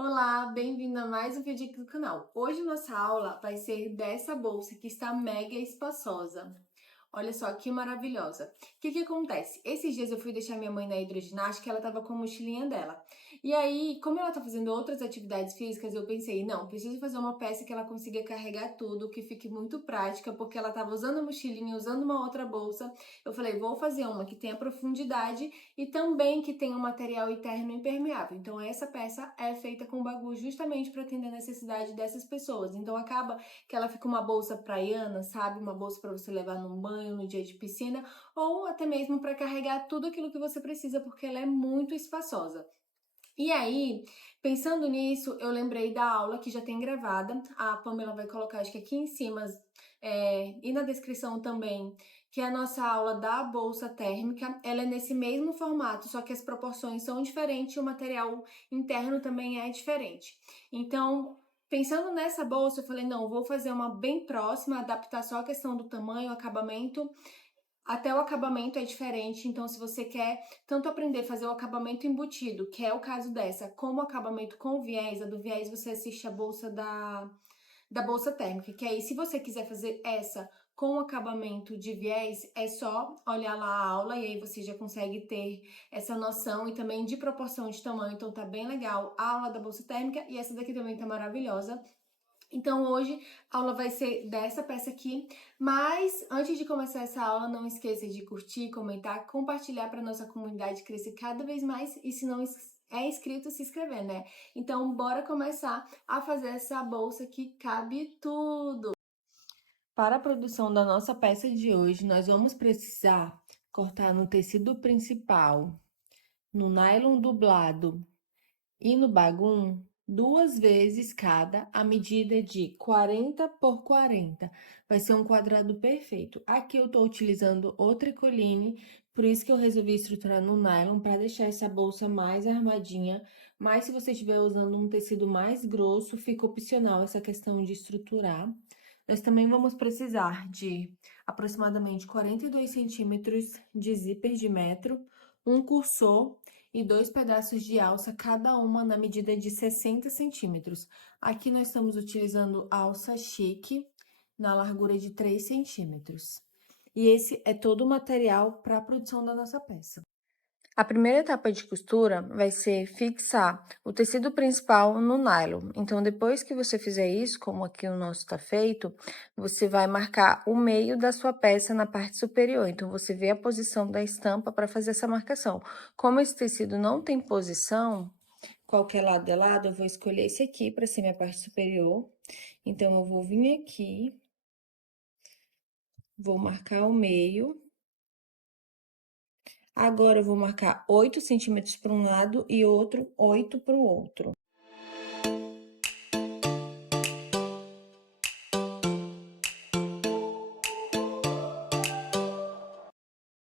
Olá, bem-vindo a mais um vídeo aqui do canal. Hoje nossa aula vai ser dessa bolsa que está mega espaçosa. Olha só que maravilhosa. O que acontece? Esses dias eu fui deixar minha mãe na hidroginástica e ela tava com a mochilinha dela. E aí, como ela tá fazendo outras atividades físicas, eu pensei, não, preciso fazer uma peça que ela consiga carregar tudo, que fique muito prática, porque ela tava usando a mochilinha, usando uma outra bolsa. Eu falei, vou fazer uma que tenha profundidade e também que tenha um material interno impermeável. Então essa peça é feita com bagu justamente para atender a necessidade dessas pessoas. Então acaba que ela fica uma bolsa praiana, sabe? Uma bolsa para você levar num banho, no dia de piscina, ou até mesmo para carregar tudo aquilo que você precisa, porque ela é muito espaçosa. E aí, pensando nisso, eu lembrei da aula que já tem gravada. A Pamela vai colocar, acho que aqui em cima, e na descrição também, que é a nossa aula da bolsa térmica. Ela é nesse mesmo formato, só que as proporções são diferentes e o material interno também é diferente. Então, pensando nessa bolsa, eu falei, não, vou fazer uma bem próxima, adaptar só a questão do tamanho, acabamento, até o acabamento é diferente, então se você quer tanto aprender a fazer o acabamento embutido, que é o caso dessa, como o acabamento com viés, a do viés você assiste a bolsa da bolsa térmica, que aí se você quiser fazer essa com o acabamento de viés, é só olhar lá a aula e aí você já consegue ter essa noção e também de proporção de tamanho, então tá bem legal a aula da bolsa térmica e essa daqui também tá maravilhosa. Então hoje a aula vai ser dessa peça aqui, mas antes de começar essa aula, não esqueça de curtir, comentar, compartilhar para nossa comunidade crescer cada vez mais e se não é inscrito, se inscrever, né? Então bora começar a fazer essa bolsa que cabe tudo! Para a produção da nossa peça de hoje, nós vamos precisar cortar no tecido principal, no nylon dublado e no bagum, 2 vezes cada, a medida de 40 por 40. Vai ser um quadrado perfeito. Aqui eu tô utilizando o tricoline, por isso que eu resolvi estruturar no nylon, para deixar essa bolsa mais armadinha. Mas se você estiver usando um tecido mais grosso, fica opcional essa questão de estruturar. Nós também vamos precisar de aproximadamente 42 centímetros de zíper de metro, um cursor e 2 pedaços de alça, cada uma na medida de 60 centímetros. Aqui nós estamos utilizando alça chique, na largura de 3 centímetros. E esse é todo o material para a produção da nossa peça. A primeira etapa de costura vai ser fixar o tecido principal no nylon. Então, depois que você fizer isso, como aqui o nosso está feito, você vai marcar o meio da sua peça na parte superior. Então, você vê a posição da estampa para fazer essa marcação. Como esse tecido não tem posição, qualquer lado é lado, eu vou escolher esse aqui para ser minha parte superior. Então, eu vou vir aqui, vou marcar o meio. Agora, eu vou marcar 8 centímetros para um lado e 8 para o outro.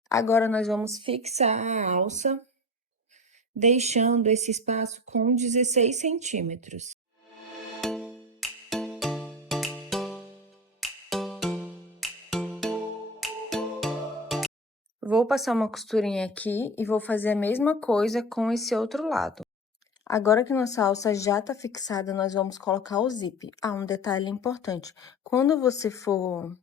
Agora, nós vamos fixar a alça, deixando esse espaço com 16 centímetros. Vou passar uma costurinha aqui e vou fazer a mesma coisa com esse outro lado. Agora que nossa alça já tá fixada, nós vamos colocar o zip. Ah, um detalhe importante. Quando você for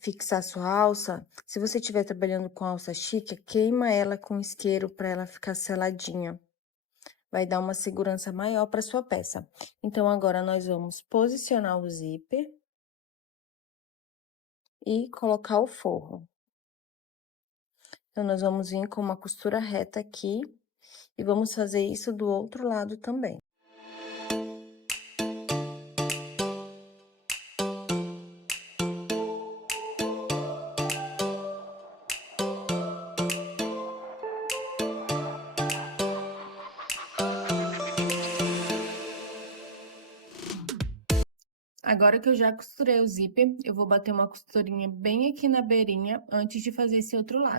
fixar sua alça, se você estiver trabalhando com alça chique, queima ela com isqueiro para ela ficar seladinha. Vai dar uma segurança maior para sua peça. Então, agora nós vamos posicionar o zíper e colocar o forro. Então, nós vamos vir com uma costura reta aqui e vamos fazer isso do outro lado também. Agora que eu já costurei o zíper, eu vou bater uma costurinha bem aqui na beirinha antes de fazer esse outro lado.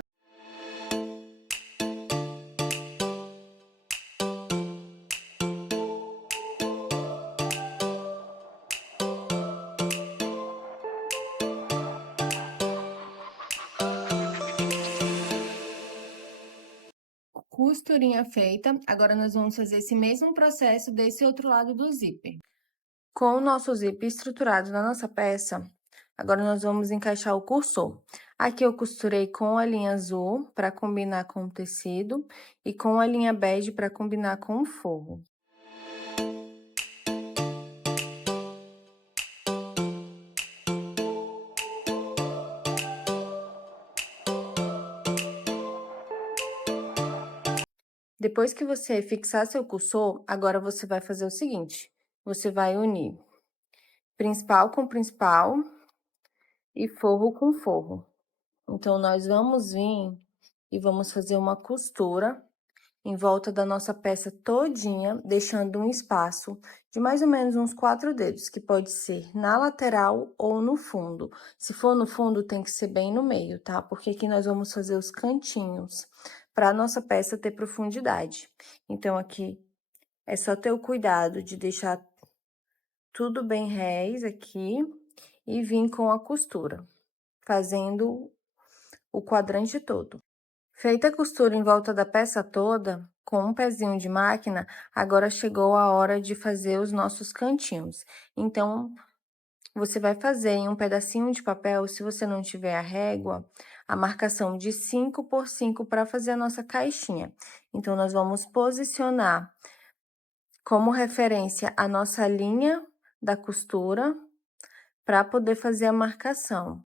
costurinha feita, agora nós vamos fazer esse mesmo processo desse outro lado do zíper. Com o nosso zíper estruturado na nossa peça, agora nós vamos encaixar o cursor. Aqui eu costurei com a linha azul para combinar com o tecido e com a linha bege para combinar com o forro. Depois que você fixar seu cursor, agora você vai fazer o seguinte: você vai unir principal com principal e forro com forro. Então, nós vamos vir e vamos fazer uma costura em volta da nossa peça todinha, deixando um espaço de mais ou menos uns 4 dedos, que pode ser na lateral ou no fundo. Se for no fundo, tem que ser bem no meio, tá? Porque aqui nós vamos fazer os cantinhos, para a nossa peça ter profundidade. Então, aqui é só ter o cuidado de deixar tudo bem rés aqui e vir com a costura, fazendo o quadrante todo. Feita a costura em volta da peça toda, com um pezinho de máquina, agora chegou a hora de fazer os nossos cantinhos. Então, você vai fazer em um pedacinho de papel, se você não tiver a régua, a marcação de 5 por 5 para fazer a nossa caixinha. Então, nós vamos posicionar como referência a nossa linha da costura para poder fazer a marcação.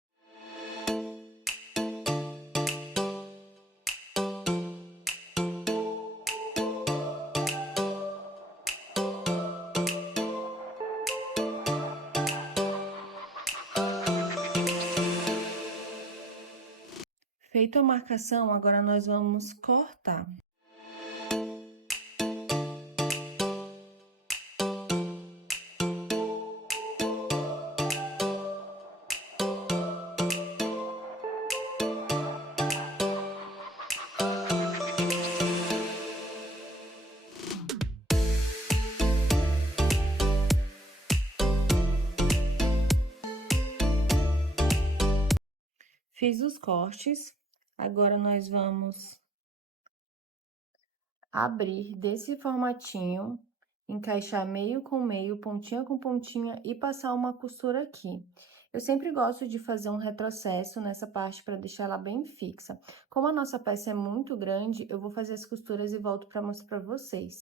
Feita a marcação, agora nós vamos cortar. Fiz os cortes, agora nós vamos abrir desse formatinho, encaixar meio com meio, pontinha com pontinha e passar uma costura aqui. Eu sempre gosto de fazer um retrocesso nessa parte para deixar ela bem fixa. Como a nossa peça é muito grande, eu vou fazer as costuras e volto para mostrar para vocês.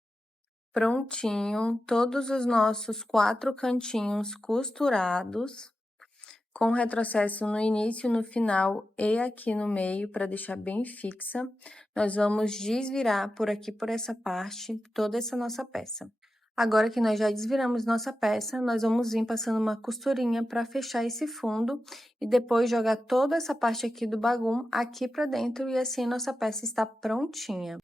Prontinho, todos os nossos 4 cantinhos costurados, com retrocesso no início, no final e aqui no meio, para deixar bem fixa. Nós vamos desvirar por aqui, por essa parte, toda essa nossa peça. Agora que nós já desviramos nossa peça, nós vamos vir passando uma costurinha para fechar esse fundo e depois jogar toda essa parte aqui do bagum aqui para dentro e assim nossa peça está prontinha.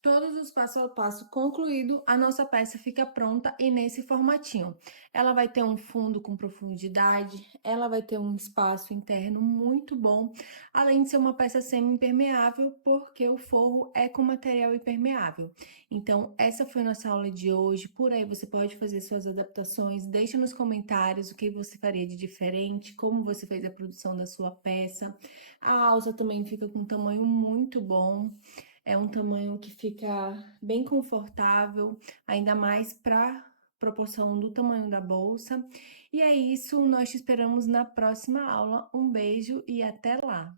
Todos os passo a passo concluído, a nossa peça fica pronta e nesse formatinho. Ela vai ter um fundo com profundidade, ela vai ter um espaço interno muito bom, além de ser uma peça semi-impermeável, porque o forro é com material impermeável. Então, essa foi nossa aula de hoje. Por aí você pode fazer suas adaptações, deixa nos comentários o que você faria de diferente, como você fez a produção da sua peça. A alça também fica com um tamanho muito bom. É um tamanho que fica bem confortável, ainda mais para proporção do tamanho da bolsa. E é isso, nós te esperamos na próxima aula. Um beijo e até lá!